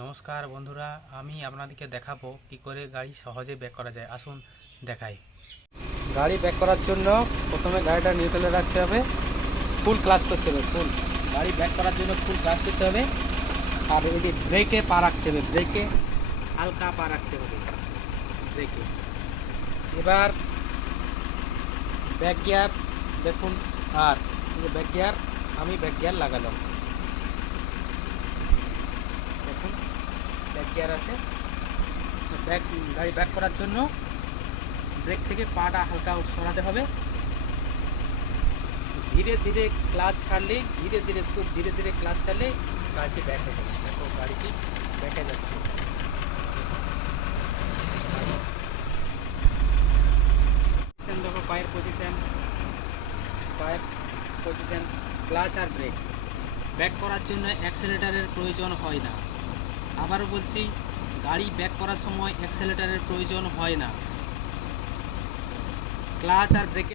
নমস্কার বন্ধুরা, আমি আপনাদেরকে দেখাবো কি করে গাড়ি সহজে ব্যাক করা যায়। আসুন দেখাই। গাড়ি ব্যাক করার জন্য প্রথমে গাড়িটা নিউট্রালে রাখতে হবে, ফুল ক্লাচ করতে হবে। গাড়ি ব্যাক করার জন্য ফুল ক্লাচ করতে হবে। আর এই যে ব্রেকে পা রাখতে হবে, ব্রেকে হালকা পা রাখতে হবে ব্রেকে। এবার ব্যাক গিয়ার দেখুন, আর ব্যাক গিয়ার আমি ব্যাক গিয়ার লাগালাম, দেখুন ব্যাক গিয়ার আছে। গাড়ি ব্যাক করার জন্য ব্রেক থেকে পাটা হালকা সরাতে হবে। ধীরে ধীরে ক্লাচ ছাড়লে, খুব ধীরে ধীরে ক্লাচ ছাড়লে গাড়িটি ব্যাক হয়ে যাবে। দেখো গাড়িটি ব্যাকে যাচ্ছে। দেখো পায়ের পজিশন, ক্লাচ আর ব্রেক। ব্যাক করার জন্য অ্যাক্সেলেটারের প্রয়োজন হয় না। আবারও বলছি, গাড়ি ব্যাক করার সময় অ্যাক্সেলেটারের প্রয়োজন হয় না। ক্লাচ আর ব্রেকে